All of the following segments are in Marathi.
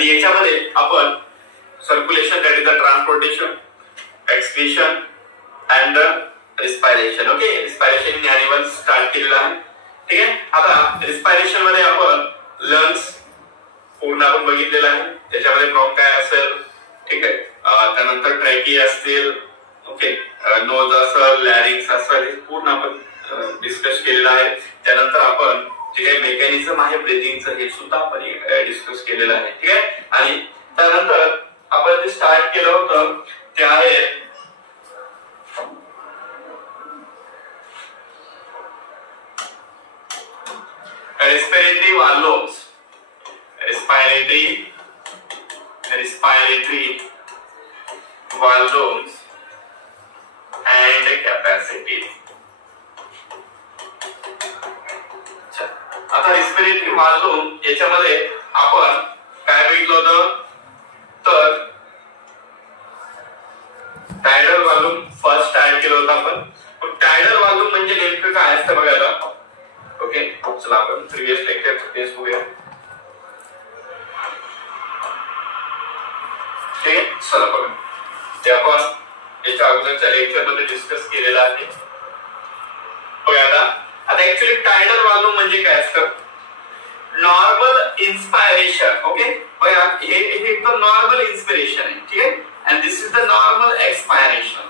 आणि याच्यामध्ये आपण circulation, that is the transportation, excretion and respiration. Okay, respiration animal start केलेला आहे. ठीक आहे. आता रिस्पायरेशन मध्ये आपण लंग्स पूर्ण आपण बघितलेला आहे, त्याच्यामध्ये ब्रॉन्काय असेल. ठीक आहे. त्यानंतर ट्रॅकिया असतील. ओके, नोज असेल, लॅरिंग्स असेल, हे पूर्ण आपण डिस्कस केलेलं आहे. त्यानंतर आपण जे काही मेकॅनिझम आहे ब्रीथिंगचं हे सुद्धा आपण डिस्कस केलेलं आहे. ठीक आहे. आणि त्यानंतर आपण जे स्टार्ट केलं होतं ते आहे respiratory valves, respiratory valves and capacities. आता respiratory valve याच्यामध्ये आपण काय बघितलं होतं तर टायडल व्हॉल्यूम फर्स्ट स्टार्ट केलं होतं आपण. पण टायडल व्हॉल्यूम म्हणजे नेमकं काय असतं बघायला. ओके, चला आपण प्रीवियस लेक्चर टेस्ट करूया. ठीक आहे. चला बघा, ते आपण याच्या अगोदरच्या लेक्चर मध्ये डिस्कस केलेलं आहे. बघा आता ऍक्च्युअली टायडल व्हॉल्यूम म्हणजे काय असतं, नॉर्मल इन्स्पायरेशन. ओके, बघा हे एकदम नॉर्मल इन्स्पिरेशन आहे. ठीक आहे. and this is the normal expiration.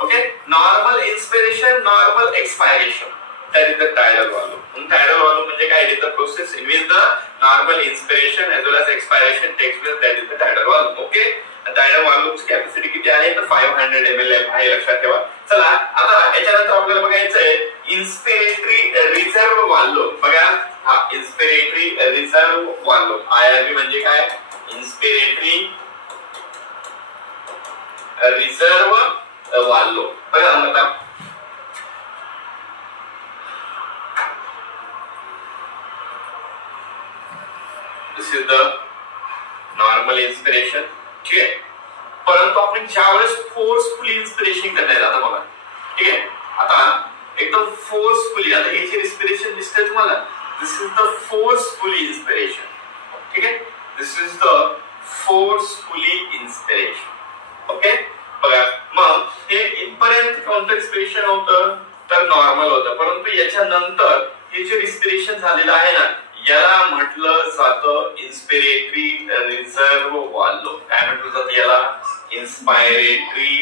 Okay, normal inspiration, normal expiration, that is the tidal volume. And tidal volume म्हणजे काय, it is the process in which the normal inspiration as well as expiration takes place, that is the tidal volume. Okay, tidal volume ची कॅपॅसिटी किती आहे तर 500 ml आहे, लक्षात ठेवा. चला आता याच्यानंतर आपल्याला बघायचं आहे इन्स्पिरेटरी रिझर्व व्हॉल्यूम. बघा हा इन्स्पिरेटरी रिझर्व व्हॉल्यूम, IRV म्हणजे काय, इन्स्पिरेटरी रिझर्व व्हॉल्यूम. बघा आता दिस इज द नॉर्मल इन्स्पिरेशन. ठीक आहे. परंतु आपण ज्यावेळेस फोर्सफुली इन्स्पिरेशन करणार आता बघा. ठीक आहे. आता एकदम फोर्सफुली, आता हे जे इन्स्पिरेशन दिसतंय तुम्हाला, this is the forcefully inspiration. ठीक आहे. This is the forcefully inspiration. Okay, बघा मग हे इथपर्यंत कोणतं इन्स्पिरेशन होतं तर नॉर्मल होतं. परंतु याच्यानंतर हे जे इन्स्पिरेशन झालेलं आहे ना, याला म्हटलं जातं इन्स्पिरेटरी रिझर्व व्हॉल्यूम. काय म्हटलं जातं याला, इन्स्पायरेटरी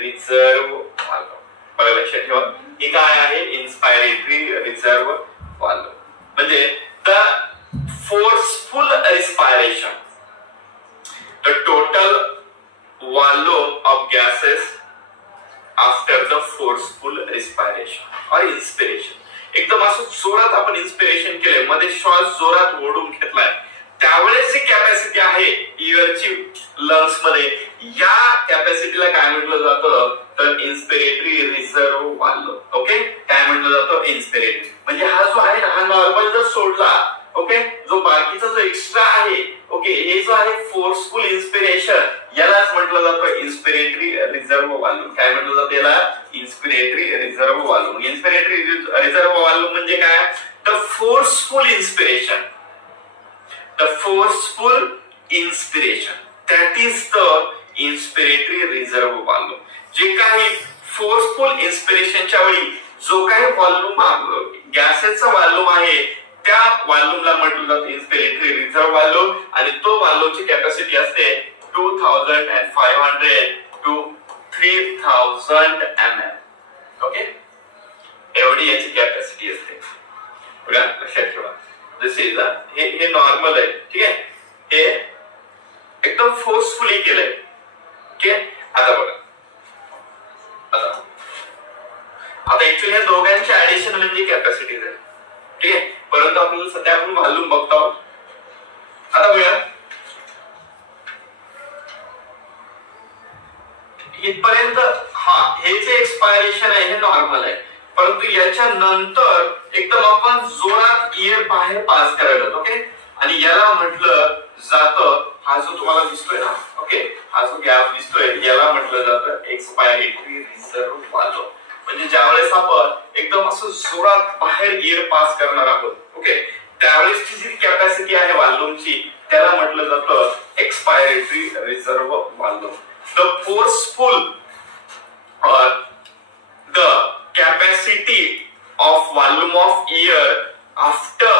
रिझर्व व्हॉल्यूम. बघा लक्षात ठेवा, हे काय आहे, इन्स्पायरेटरी रिझर्व व्हॉल्यूम म्हणजे the forceful respiration, the total volume of gases after the forceful respiration or inspiration. एकदम असं जोरात आपण इन्स्पिरेशन केलंय, मध्ये श्वास जोरात ओढून घेतलाय, त्यावेळेस जी कॅपॅसिटी आहे इयरची लंग्स मध्ये, या कॅपॅसिटीला काय म्हटलं जातं तर इन्स्पिरेटरी रिझर्व व्हॉल्यूम. ओके, काय म्हटलं जातं इन्स्पिरेटरी. म्हणजे हा जो आहे ना, हा नॉर्मल जर सोडला, ओके, जो बाकीचा जो एक्स्ट्रा आहे, ओके, हे जो आहे फोर्सफुल इन्स्पिरेशन, यालाच म्हटलं जातं इन्स्पिरेटरी रिझर्व व्हॉल्यूम. काय म्हटलं जातं याला, inspiratory reserve volume. Inspiratory reserve volume म्हणजे काय, the forceful inspiration, the forceful inspiration, that is the inspiratory reserve volume. जे काही फोर्सफुल इन्स्पिरेशनच्या वेळी जो काही व्हॉल्यूम गॅसेसचा व्हॉल्यूम आहे त्या व्हॉल्यूमला म्हटलं जातं इन्स्पिरेटरी रिझर्व व्हॉल्यूम. आणि तो व्हॉल्यूमची कॅपॅसिटी असते 2500 to 3000 ml. ओके, एवढी याची कॅपॅसिटी असते. बघा लक्षात ठेवा, दिस इज हे नॉर्मल आहे. ठीक आहे. हे एकदम फोर्सफुली केलंय. ठीक आहे. आता बघा, आता ऍक्च्युअली या दोघांच्या ऍडिशन म्हणजे कॅपॅसिटीज आहे. ठीक आहे. परंतु आपल्याला सध्या आपण व्हॉल्यूम बघतो. आता बघा इथपर्यंत, हा हे जे एक्सपायरेशन आहे हे नॉर्मल आहे, परंतु याच्या नंतर एकदम आपण जोरात एअर बाहेर पास करायला. ओके, आणि याला म्हटलं जातं, हा जो तुम्हाला दिसतोय ना, ओके, हा जो गॅप दिसतोय याला म्हटलं जातं एक्सपायरेटरी रिझर्व व्हॉल्यूम. म्हणजे ज्यावेळेस आपण एकदम असं जोरात बाहेर एअर पास करणार आहोत, ओके, त्यावेळेसची जी कॅपॅसिटी आहे व्हॉल्यूमची त्याला म्हटलं जातं expiratory reserve volume. The forceful or the capacity of volume of air after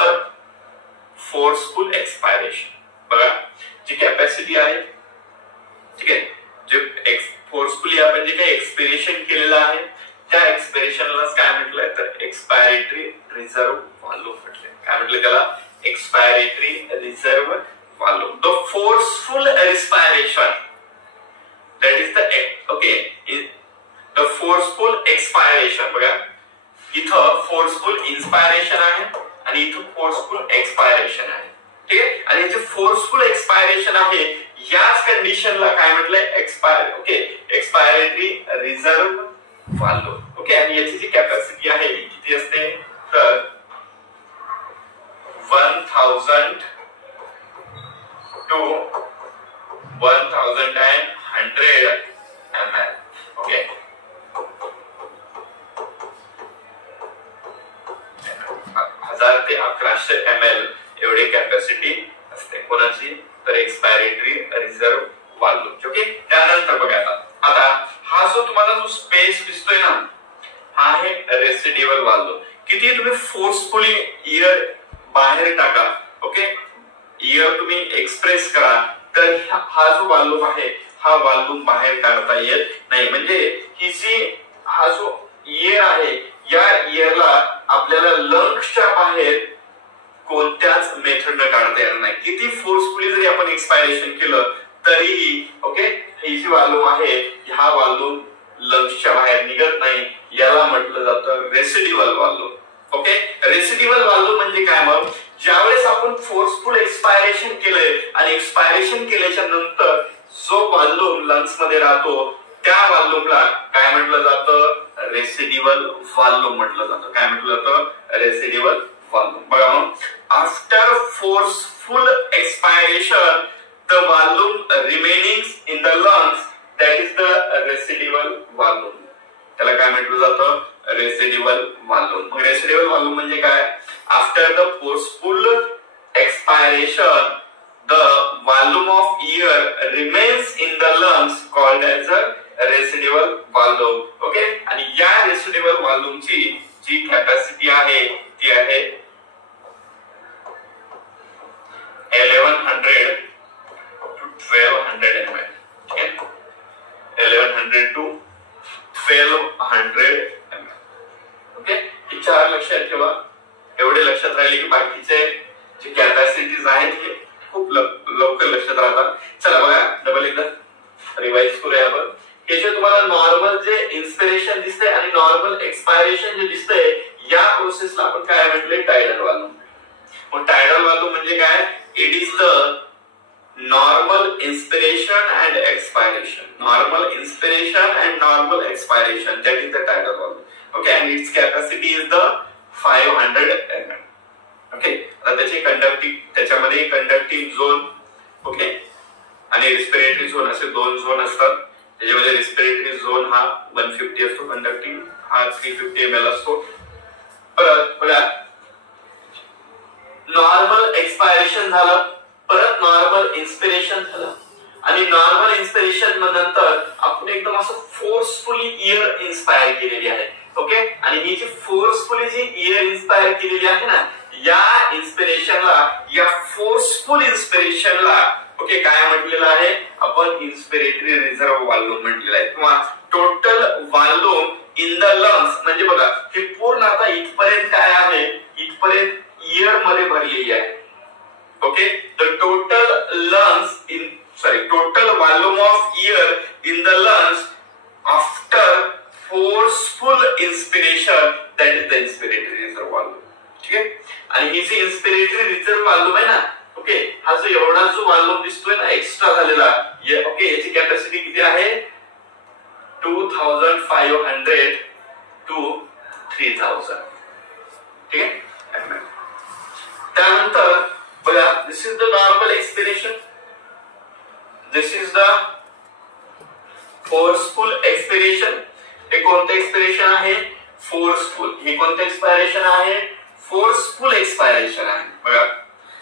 forceful expiration. बघा जी कॅपॅसिटी आहे, ठीक आहे, जे फोर्सफुली आपण जे काही एक्सपिरेशन केलेलं आहे त्या एक्सपिरेशनलाच काय म्हटलंय तर एक्सपायरेटरी रिझर्व्ह व्हॉल्यूम म्हटलंय. काय म्हटलं त्याला? Expiratory reserve volume. The forceful respiration that is the okay the forceful expiration. बघा इथं फोर्सफुल इन्स्पायरेशन आहे आणि इथं फोर्सफुल एक्सपायरेशन आहे, ठीक आहे. आणि हे जे फोर्सफुल एक्सपायरेशन आहे याच कंडिशनला काय म्हटलंय एक्सपायरेटरी रिझर्व्ह व्हॉल्यूम. ओके. आणि याची जी कॅपॅसिटी आहे किती असते तर 1000 to 1100 ml. ओके. 1000 ते 1100 ml एवढी कॅपॅसिटी असते. कोणाची? तर एक्सपायरेटरी रिझर्व्ह व्हॉल्यूम. ओके. त्यानंतर बघा आता हा जो तुम्हाला जो स्पेस दिसतोय ना हा आहे रेसिड्युअल व्हॉल्यूम. किती तुम्ही फोर्सफुली एअर बाहेर टाका, ओके, एअर तुम्ही एक्सप्रेस करा तर हा जो व्हॉल्यूम आहे हा व्हॉल्यूम बाहेर काढता येत नाही. म्हणजे ही जी हा जो एअर आहे या एअरला आपल्याला लंग्सच्या बाहेर कोणत्याच मेथडने काढता येणार नाही. किती फोर्सफुली जरी आपण एक्सपायरेशन केलं तरीही ओके ही जी व्हॉल्यूम आहे हा व्हॉल्यूम लंग्सच्या बाहेर निघत नाही. याला म्हटलं जातं residual volume. Okay. Residual volume म्हणजे काय? मग ज्यावेळेस आपण फोर्सफुल एक्सपायरेशन केलंय आणि एक्सपायरेशन केल्याच्या नंतर जो व्हॉल्यूम लंग्स मध्ये राहतो त्या व्हॉल्यूमला काय म्हटलं जातं? रेसिड्युअल व्हॉल्यूम म्हटलं जातं. काय म्हटलं जातं? Residual volume. बघा मग after forceful expiration the volume remaining in the lungs that is the residual volume. त्याला काय म्हटलं जातं? Residual volume. मग रेसिड्युअल व्हॉल्यूम म्हणजे काय? After the forceful expiration the volume of air remains in the lungs called as a residual volume. Okay. आणि या रेसिड्युअल व्हॉल्यूमची जी कॅपॅसिटी आहे ती आहे 1100 1200 ml. Okay. 1100 to 1200 ml. Okay. हे चार लक्षात ठेवा. एवढे लक्षात राहिले की बाकीचे जे कॅपॅसिटीज आहेत हे खूप लवकर लक्षात राहतात. चला बघा डबल एकदा रिवाइज करूया आपण. हे जे तुम्हाला नॉर्मल जे इन्स्पिरेशन दिसते आणि नॉर्मल एक्सपायरेशन जे दिसतंय या प्रोसेसला आपण काय म्हटले? Tidal volume. मग टायडल व्हॉल्यूम म्हणजे काय? It is the normal inspiration and expiration. Normal inspiration and normal expiration. That is the tidal volume. Okay, and its capacity is the 500 ml. Okay, आता त्याची कंडक्टिंग त्याच्यामध्ये कंडक्टिंग झोन ओके आणि रेस्पिरेटरी झोन असे दोन झोन असतात. त्याच्यामध्ये रेस्पिरेटरी झोन हा 150 असतो, कंडक्टिंग हा 350 ml असतो. परत बघा नॉर्मल एक्सपायरेशन झालं, परत नॉर्मल इन्स्पिरेशन झालं आणि नॉर्मल इन्स्पिरेशन नंतर आपण एकदम असं फोर्सफुली एअर इन्स्पायर केलेली आहे. ओके. आणि ही जी फोर्सफुली जी एअर इन्स्पायर केलेली आहे ना या इन्स्पिरेशनला या फोर्सफुल इन्स्पिरेशनला ओके काय म्हटलेलं आहे आपण? इन्स्पिरेटरी रिझर्व्ह व्हॉल्यूम म्हटलेलं आहे किंवा total volume in the lungs. म्हणजे बघा हे पूर्ण आता इथपर्यंत काय आहे? इथपर्यंत एअर मध्ये भरलेली आहे. Okay, the total volume of air in the lungs after forceful inspiration that is the inspiratory reserve volume. ठीक आहे. आणि ही जी इन्स्पिरेटरी रिझर्व्ह व्हॉल्यूम आहे ना ओके हा जो एवढा जो व्हॉल्यूम दिसतोय ना एक्स्ट्रा झालेला ओके याची कॅपॅसिटी किती आहे? 2500 to 3000. ठीक आहे. त्यानंतर बघा this is the normal expiration, this is the forceful expiration. हे कोणतं एक्सपिरेशन आहे? फोर्सफुल. हे कोणतं एक्सपायरेशन आहे? फोर्सफुल एक्सपायरेशन आहे. बघा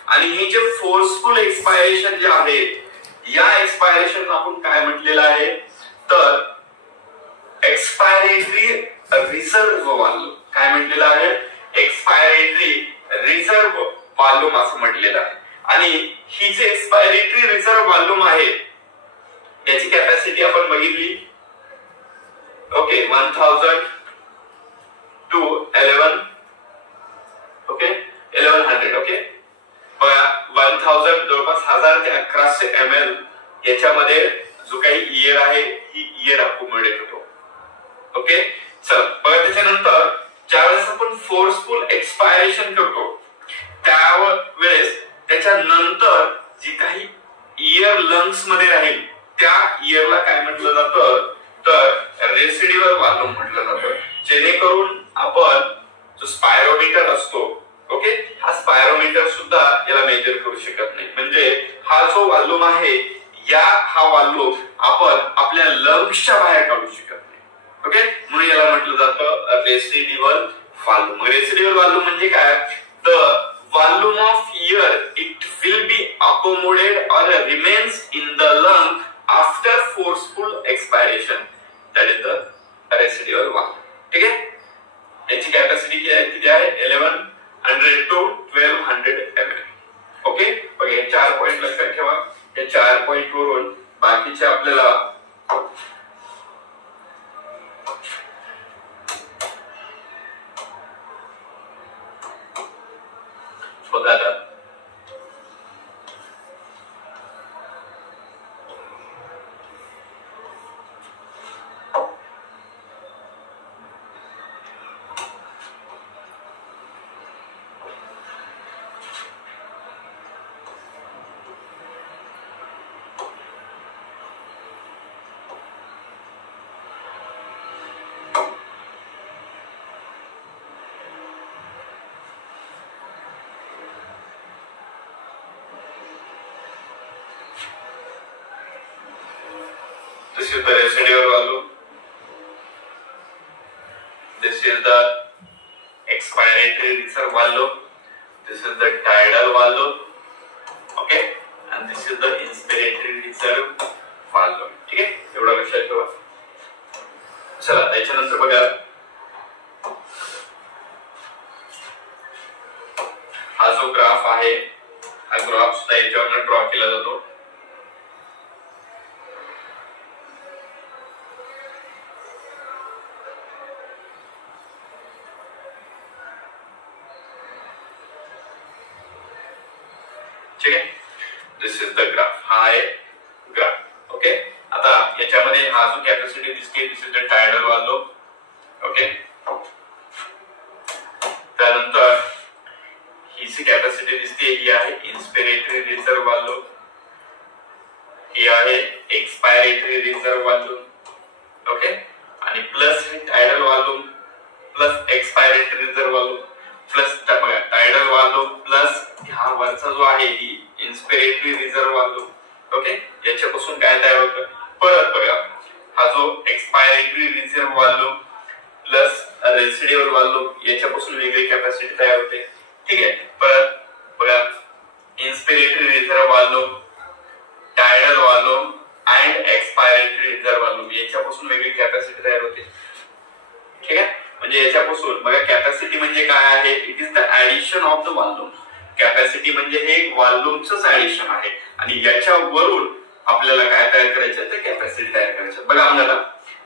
आणि हे जे फोर्सफुल एक्सपायरेशन जे आहे या एक्सपायरेशन आपण काय म्हटलेलं आहे तर एक्सपायरेटरी रिझर्व्ह व्हॉल्यूम काय म्हटलेलं आहे एक्सपायरेटरी रिझर्व्ह व्हॉल्यूम असं म्हटलेलं आहे आणि ही जी एक्सपायरेटरी रिझर्व्ह व्हॉल्यूम आहे याची कॅपॅसिटी आपण बघितली ओके 1000 टू 11 ओके 1100 ओके 1000 जवळपास 1000 ते 1100 ml याच्यामध्ये जो काही ईयर आहे ही ईयर अकोमोडेट होतो ओके चल बघा त्याच्यानंतर ज्यावेळेस आपण फोर्सफुल एक्सपायरेशन करतो त्यावेळेस त्याच्यानंतर जी काही ईयर लंग्स मध्ये राहील त्या ईयरला काय म्हटलं जातं तर रेसिड्युअल व्हॉल्यूम म्हटलं जातं जेणेकरून आपण जो स्पायरोमीटर असतो ओके हा स्पायरोमीटर सुद्धा याला मेजर करू शकत नाही म्हणजे हा जो व्हॉल्यूम आहे हा व्हॉल्यूम आपण आपल्या लंग्सच्या बाहेर काढू शकत नाही ओके म्हणून याला म्हटलं जातं रेसिड्युअल व्हॉल्यूम रेसिड्युअल व्हॉल्यूम म्हणजे काय the volume of air it will be accommodated or remains in the lung after forceful expiration that is the residual volume ठीक आहे याची कॅपॅसिटी किती आहे 1100 to 1200 ml ओके बघा हे 4 पॉइंट लक्षात ठेवा या 4 पॉइंट वरून बाकीचे आपल्याला बघा This is the residual volume. This is the expiratory reserve volume. This is the tidal volume. Okay, and this is the inspiratory reserve volume. ठीक आहे एवढा लक्षात ठेवा. चला त्याच्यानंतर बघा हा जो ग्राफ आहे हा ग्राफ सुद्धा याच्यावर ड्रॉ केला जातो ठीक आहे दिस इज द ग्राफ हा आहे ग्राफ ओके आता याच्यामध्ये हा जो कॅपॅसिटी दिसते this is the tidal volume okay त्यानंतर ही जी कॅपॅसिटी दिसते ही आहे इन्स्पिरेटरी रिझर्व्ह व्हॉल्यूम ही आहे एक्सपायरेटरी रिझर्व्ह व्हॉल्यूम ओके आणि प्लस हे tidal volume plus expiratory reserve volume plus tidal volume plus हा वरचा जो आहे ही इन्स्पिरेटरी रिझर्व्ह व्हॉल्यूम ओके याच्यापासून काय तयार होतं परत बघा हा जो expiratory reserve volume plus residual volume याच्यापासून वेगळी कॅपॅसिटी तयार होते ठीक आहे परत बघा inspiratory reserve volume tidal volume and expiratory reserve volume याच्यापासून वेगळी कॅपॅसिटी तयार होते ठीक आहे म्हणजे याच्यापासून बघा कॅपॅसिटी म्हणजे काय आहे it is the addition of the volume capacity म्हणजे हे व्हॉल्यूमचंच ऍडिशन आहे आणि याच्यावरून आपल्याला काय तयार करायचं तर कॅपॅसिटी तयार करायचं बघा आम्हाला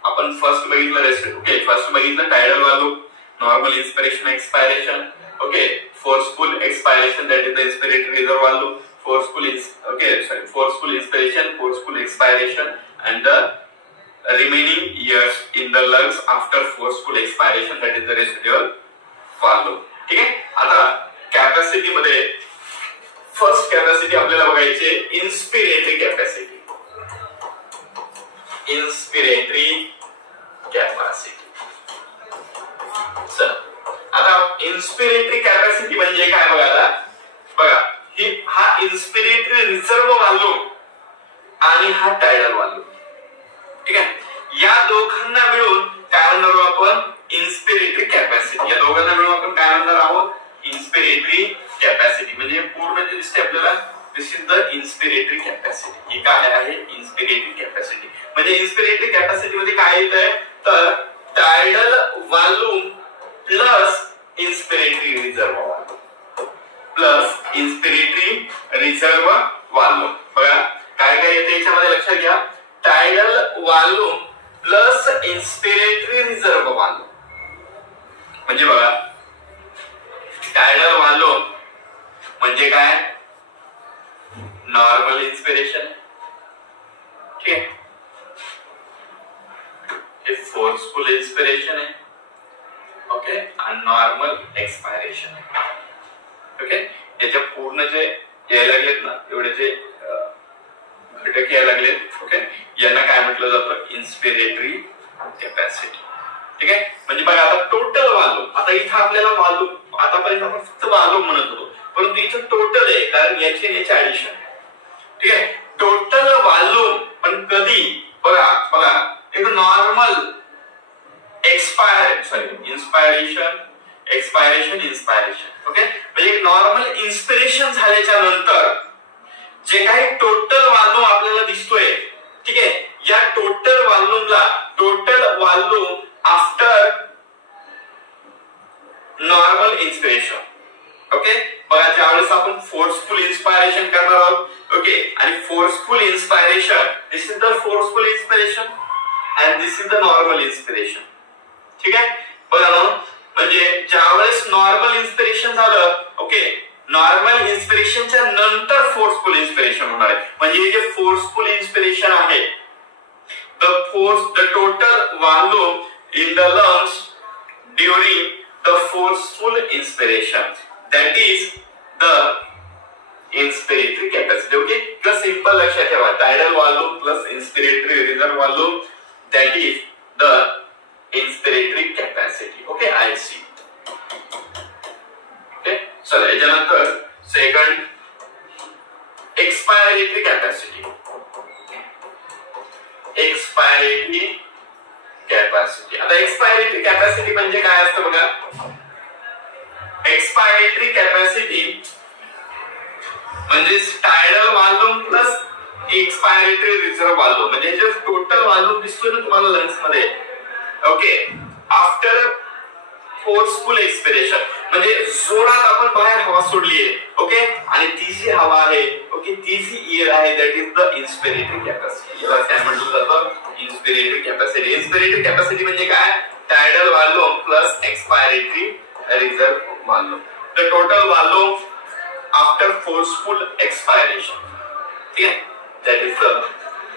आपण फर्स्ट बघितलं ओके फर्स्ट बघितलं tidal volume normal inspiration expiration okay forceful expiration that is the inspiratory reserve volume forceful inspiration forceful expiration and the remaining years in the lungs after forceful expiration that is the residual volume ठीक आहे आता कॅपॅसिटी मध्ये फर्स्ट कॅपॅसिटी आपल्याला बघायची इन्स्पिरेटरी कॅपॅसिटी चल आता इन्स्पिरेटरी कॅपॅसिटी म्हणजे काय बघा हा इन्स्पिरेटरी रिझर्व्ह व्हॉल्यूम आणि हा टायडल व्हॉल्यूम ठीक आहे या दोघांना मिळून काय म्हणणार आपण इन्स्पिरेटरी कॅपॅसिटी या दोघांना मिळून आपण काय म्हणणार आहोत इन्स्पिरेटरी कॅपॅसिटी म्हणजे पूर्ण जे दिसते आपल्याला this is the inspiratory capacity. ही काय आहे? Inspiratory capacity. म्हणजे इन्स्पिरेटरी कॅपॅसिटी मध्ये काय येत आहे तर tidal volume plus inspiratory reserve volume plus inspiratory reserve volume. बघा काय काय येते याच्यामध्ये लक्षात घ्या. Tidal volume plus inspiratory reserve volume. म्हणजे बघा टायडल व्हॉल्यूम म्हणजे काय? Normal inspiration. ठीक आहे. हे फोर्सफुल इन्स्पिरेशन आहे. ओके. आणि नॉर्मल एक्सपायरेशन आहे. ओके. याच्या पूर्ण जे यायला लागलेत ना एवढे जे घटक यायला लागलेत ओके यांना काय म्हटलं जातं? इन्स्पिरेटरी कॅपॅसिटी. ठीक आहे. म्हणजे बघा आता टोटल व्हॉल्यूम. आता इथं आपल्याला व्हॉल्यूम आतापर्यंत आपण फक्त व्हॉल्यूम म्हणत होतो परंतु इथं टोटल आहे कारण याची ऍडिशन. ठीक आहे. टोटल व्हॉल्यूम पण कधी बघा बघा एक नॉर्मल इन्स्पायरेशन ओके म्हणजे एक नॉर्मल इन्स्पिरेशन झाल्याच्या नंतर जे काही टोटल व्हॉल्यूम आपल्याला दिसतोय ठीक आहे या total volume after normal inspiration. Okay. बघा ज्यावेळेस आपण फोर्सफुल इन्स्पायरेशन करणार आहोत ओके आणि forceful inspiration this is the forceful inspiration and this is the normal inspiration. ठीक आहे. बघा ना म्हणजे ज्यावेळेस नॉर्मल इन्स्पिरेशन झालं ओके नॉर्मल इन्स्पिरेशनच्या नंतर फोर्सफुल इन्स्पिरेशन होणार आहे. म्हणजे हे जे फोर्सफुल इन्स्पिरेशन आहे the total volume in the lungs during the forceful inspiration that is the inspiratory capacity. Okay. तर सिंपल लक्षात ठेवा tidal volume plus inspiratory reserve volume that is the inspiratory capacity. Okay. IC. Okay. So याच्यानंतर second expiratory capacity. Expiratory capacity. आता एक्सपायरेटरी कॅपॅसिटी म्हणजे काय असतं बघा. एक्सपायरेटरी कॅपॅसिटी म्हणजे tidal volume plus expiratory reserve volume म्हणजे जे टोटल व्हॉल्यूम दिसतोय ना तुम्हाला लंग्स मध्ये ओके आफ्टर फोर्सफुल एक्सपिरेशन म्हणजे जोरात आपण बाहेर हवा सोडली आहे ओके आणि ती जी हवा आहे ओके ती जी एअर आहे that is the inspiratory capacity. याला काय म्हटलं जातं? इन्स्पिरेटरी कॅपॅसिटी. इन्स्पिरेटरी कॅपॅसिटी म्हणजे काय? Tidal volume plus expiratory reserve volume. The total volume after forceful expiration. ठीक आहे. That is the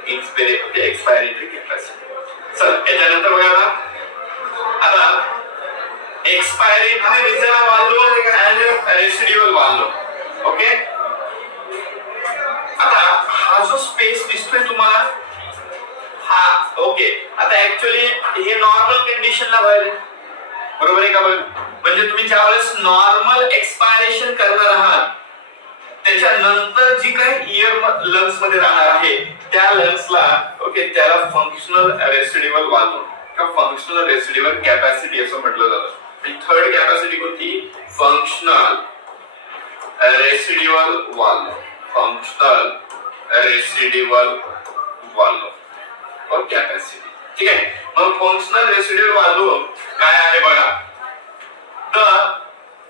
inspiratory expiratory capacity. चल याच्यानंतर बघा आता expiratory reserve volume and residual volume. Okay. आता हा जो स्पेस दिसतोय तुम्हाला हा ओके आता ऍक्च्युअली हे नॉर्मल कंडिशनला व्हायला बरोबर आहे का? म्हणजे तुम्ही ज्यावेळेस नॉर्मल एक्सपायरेशन करणार आहात त्याच्यानंतर जी काही एअर लंग्स मध्ये राहणार आहे त्या लंग्सला ओके त्याला फंक्शनल रेसिड्युअल व्हॉल्यूम किंवा फंक्शनल रेसिड्युअल कॅपॅसिटी असं म्हटलं जातं. थर्ड कॅपॅसिटी कोणती? Functional residual volume. Functional residual volume और कॅपॅसिटी. ठीक आहे. मग फंक्शनल रेसिड्युअल व्हॉल्यूम काय आहे बघा. The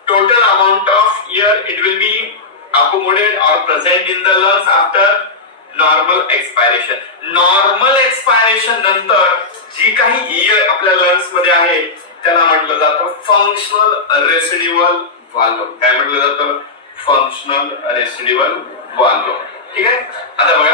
total amount of air it will be accommodated or present in the lungs after normal expiration. Normal expiration नंतर जी काही एअर आपल्या लंग्स मध्ये आहे त्याला म्हटलं जातं फंक्शनल रेसिड्युअल व्हॉल्यूम. काय म्हटलं जातं? Functional residual volume. ठीक आहे. आता बघा